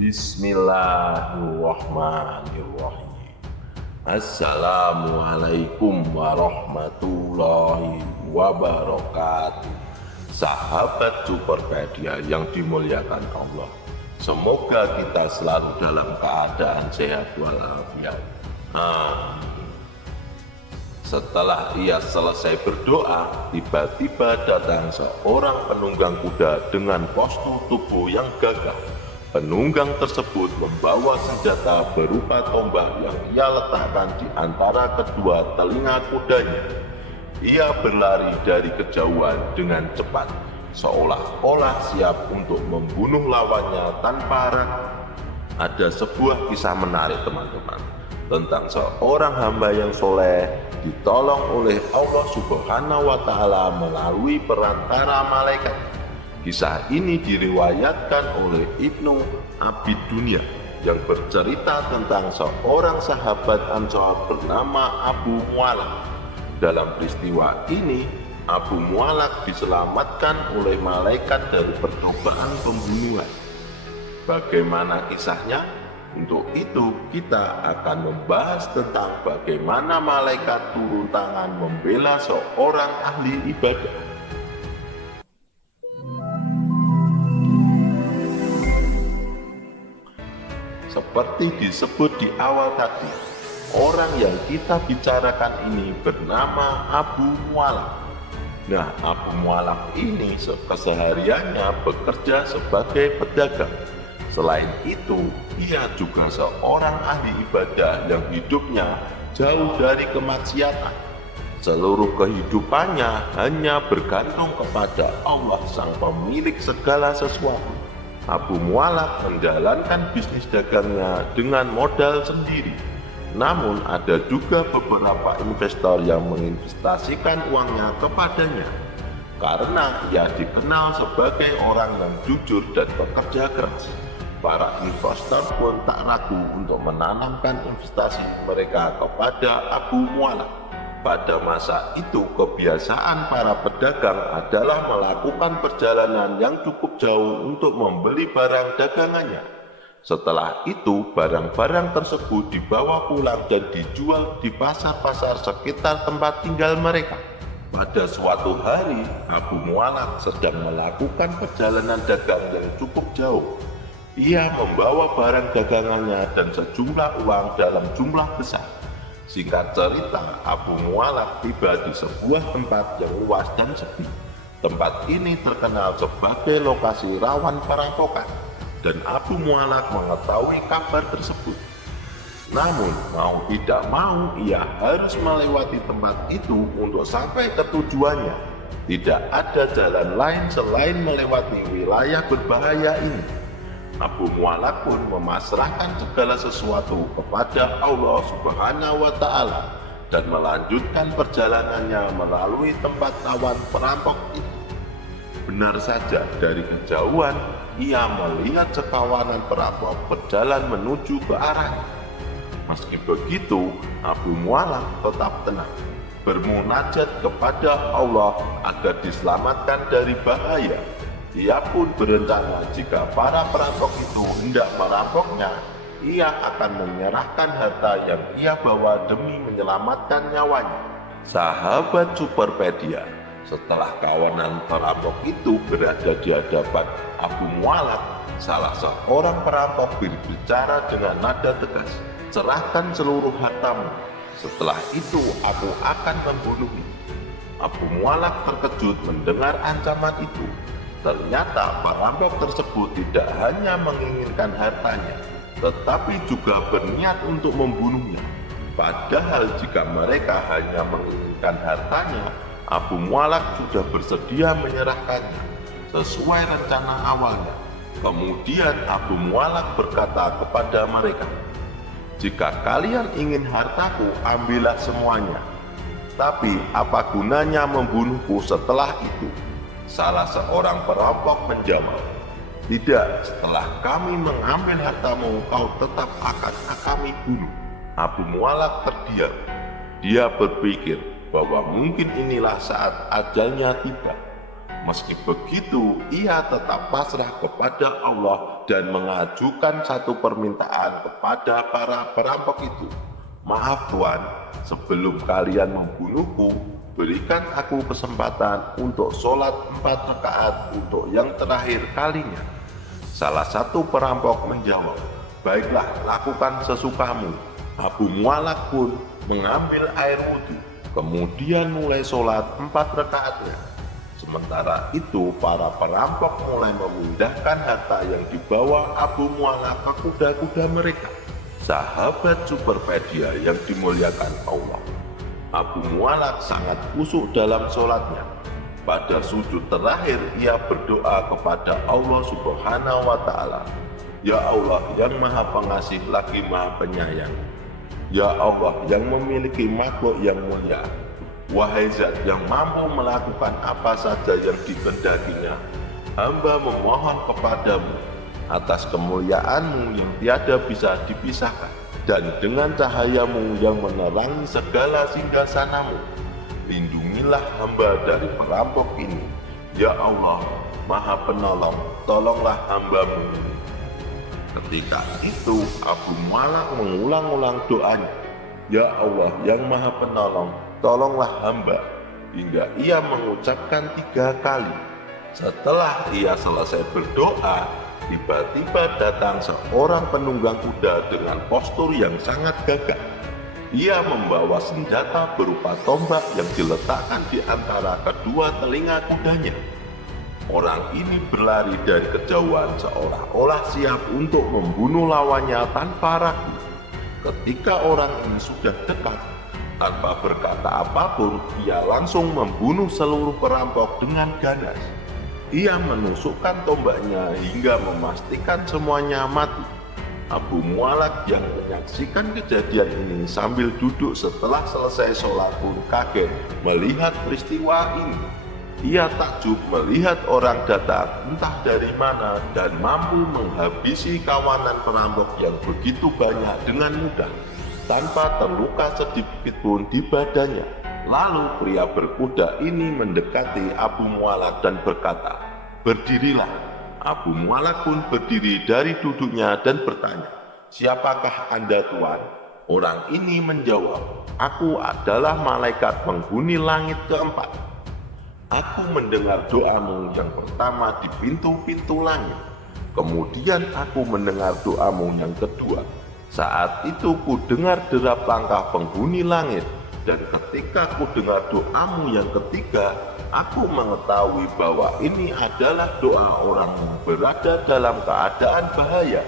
Bismillahirrahmanirrahim. Assalamualaikum warahmatullahi wabarakatuh. Sahabat Superpedia yang dimuliakan Allah, semoga kita selalu dalam keadaan sehat walafiat. Setelah ia selesai berdoa, tiba-tiba datang seorang penunggang kuda dengan postur tubuh yang gagah. Penunggang tersebut membawa senjata berupa tombak yang ia letakkan di antara kedua telinga kudanya. Ia berlari dari kejauhan dengan cepat, seolah-olah siap untuk membunuh lawannya tanpa ragu. Ada sebuah kisah menarik teman-teman, tentang seorang hamba yang soleh ditolong oleh Allah Subhanahu wa Ta'ala melalui perantara malaikat. Kisah ini diriwayatkan oleh Ibnu Abi Dunya yang bercerita tentang seorang sahabat Ansor bernama Abu Mu'allaq. Dalam peristiwa ini, Abu Mu'allaq diselamatkan oleh malaikat dari percobaan pembunuhan. Bagaimana kisahnya? Untuk itu kita akan membahas tentang bagaimana malaikat turun tangan membela seorang ahli ibadah. Seperti disebut di awal tadi, orang yang kita bicarakan ini bernama Abu Mu'allaq. Nah, Abu Mu'allaq ini kesehariannya bekerja sebagai pedagang. Selain itu, ia juga seorang ahli ibadah yang hidupnya jauh dari kemaksiatan. Seluruh kehidupannya hanya bergantung kepada Allah, sang pemilik segala sesuatu. Abu Mu'allaq menjalankan bisnis dagangnya dengan modal sendiri. Namun ada juga beberapa investor yang menginvestasikan uangnya kepadanya. Karena ia dikenal sebagai orang yang jujur dan bekerja keras, para investor pun tak ragu untuk menanamkan investasi mereka kepada Abu Mu'allaq. Pada masa itu, kebiasaan para pedagang adalah melakukan perjalanan yang cukup jauh untuk membeli barang dagangannya. Setelah itu, barang-barang tersebut dibawa pulang dan dijual di pasar-pasar sekitar tempat tinggal mereka. Pada suatu hari, Abu Mu'allaq sedang melakukan perjalanan dagang yang cukup jauh. Ia membawa barang dagangannya dan sejumlah uang dalam jumlah besar. Singkat cerita, Abu Mu'allaq tiba di sebuah tempat yang luas dan sepi. Tempat ini terkenal sebagai lokasi rawan perampokan, dan Abu Mu'allaq mengetahui kabar tersebut. Namun, mau tidak mau, ia harus melewati tempat itu untuk sampai ke tujuannya. Tidak ada jalan lain selain melewati wilayah berbahaya ini. Abu Mu'allaq pun memasrahkan segala sesuatu kepada Allah Subhanahu wa Ta'ala dan melanjutkan perjalanannya melalui tempat rawan perampok itu. Benar saja, dari kejauhan ia melihat sekawanan perampok berjalan menuju ke arahnya. Meski begitu, Abu Mu'allaq tetap tenang, bermunajat kepada Allah agar diselamatkan dari bahaya. Ia pun berencana jika para perampok itu hendak merampoknya, ia akan menyerahkan harta yang ia bawa demi menyelamatkan nyawanya. Sahabat Superpedia, setelah kawanan perampok itu berada di hadapan Abu Mu'allaq, salah seorang perampok berbicara dengan nada tegas, "Serahkan seluruh hartamu, setelah itu aku akan membunuhmu." Abu Mu'allaq terkejut mendengar ancaman itu. Ternyata perampok tersebut tidak hanya menginginkan hartanya, tetapi juga berniat untuk membunuhnya. Padahal jika mereka hanya menginginkan hartanya, Abu Mu'allaq sudah bersedia menyerahkannya sesuai rencana awalnya. Kemudian Abu Mu'allaq berkata kepada mereka, "Jika kalian ingin hartaku, ambillah semuanya. Tapi apa gunanya membunuhku setelah itu?" Salah seorang perampok menjawab, "Tidak, setelah kami mengambil hartamu, kau tetap akan kami bunuh." Abu Mu'allaq terdiam. Dia berpikir bahwa mungkin inilah saat ajalnya tiba. Meski begitu, ia tetap pasrah kepada Allah dan mengajukan satu permintaan kepada para perampok itu. Maaf Tuan, sebelum kalian membunuhku, berikan aku kesempatan untuk sholat 4 rakaat untuk yang terakhir kalinya. Salah satu perampok menjawab, baiklah, lakukan sesukamu. Abu Mualak pun mengambil air wudhu, kemudian mulai sholat 4 rakaatnya. Sementara itu, para perampok mulai memindahkan harta yang dibawa Abu Mualak ke kuda-kuda mereka. Sahabat Superpedia yang dimuliakan Allah, Abu Mualak sangat khusyuk dalam sholatnya. Pada sujud terakhir, ia berdoa kepada Allah Subhanahu wa Ta'ala, Ya Allah yang Maha Pengasih lagi Maha Penyayang, Ya Allah yang memiliki makhluk yang mulia, wahai Zat yang mampu melakukan apa saja yang dikehendakinya, hamba memohon kepadamu atas kemuliaan-Mu yang tiada bisa dipisahkan, dan dengan cahayamu yang menerangi segala singgasana-Mu, lindungilah hamba dari perampok ini. Ya Allah, Maha Penolong, tolonglah hamba-Mu ini. Ketika itu Abu Mualak mengulang-ulang doanya, Ya Allah yang Maha Penolong, tolonglah hamba, hingga ia mengucapkan 3 kali. Setelah ia selesai berdoa, tiba-tiba datang seorang penunggang kuda dengan postur yang sangat gagah. Ia membawa senjata berupa tombak yang diletakkan di antara kedua telinga kudanya. Orang ini berlari dari kejauhan seolah-olah siap untuk membunuh lawannya tanpa ragu. Ketika orang ini sudah dekat, tanpa berkata apapun, ia langsung membunuh seluruh perampok dengan ganas. Ia menusukkan tombaknya hingga memastikan semuanya mati. Abu Mualak yang menyaksikan kejadian ini sambil duduk setelah selesai sholat pun kaget melihat peristiwa ini. Ia takjub melihat orang datang entah dari mana dan mampu menghabisi kawanan perampok yang begitu banyak dengan mudah, tanpa terluka sedikit pun di badannya. Lalu pria berkuda ini mendekati Abu Mualak dan berkata, berdirilah. Abu Mualak pun berdiri dari duduknya dan bertanya, siapakah Anda Tuan? Orang ini menjawab, aku adalah malaikat penghuni langit keempat. Aku mendengar doamu yang pertama di pintu-pintu langit. Kemudian aku mendengar doamu yang kedua. Saat itu ku dengar derap langkah penghuni langit. Dan ketika ku dengar doamu yang ketiga, aku mengetahui bahwa ini adalah doa orang yang berada dalam keadaan bahaya.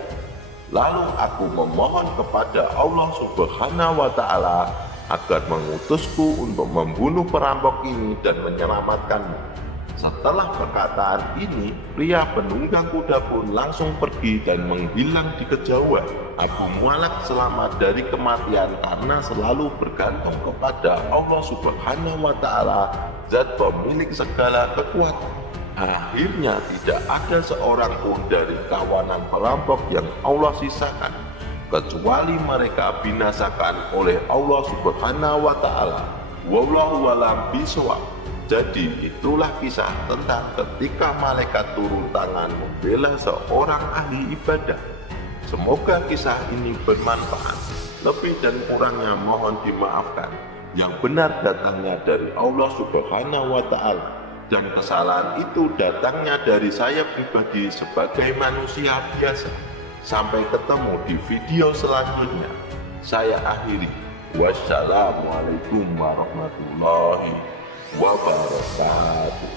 Lalu aku memohon kepada Allah Subhanahu wa Ta'ala agar mengutusku untuk membunuh perampok ini dan menyelamatkanmu. Setelah perkataan ini, pria penunggang kuda pun langsung pergi dan menghilang di kejauhan. Abu Mualak selamat dari kematian karena selalu bergantung kepada Allah Subhanahu wa Ta'ala, Zat pemilik segala kekuatan. Akhirnya tidak ada seorang pun dari kawanan perampok yang Allah sisakan, kecuali mereka binasakan oleh Allah Subhanahu wa Ta'ala. Wallahu a'lam bishawab. Jadi itulah kisah tentang ketika malaikat turun tangan membela seorang ahli ibadah. Semoga kisah ini bermanfaat. Lebih dan kurangnya mohon dimaafkan. Yang benar datangnya dari Allah Subhanahu wa Ta'ala, dan kesalahan itu datangnya dari saya pribadi sebagai manusia biasa. Sampai ketemu di video selanjutnya. Saya akhiri. Wassalamualaikum warahmatullahi wabarakatuh.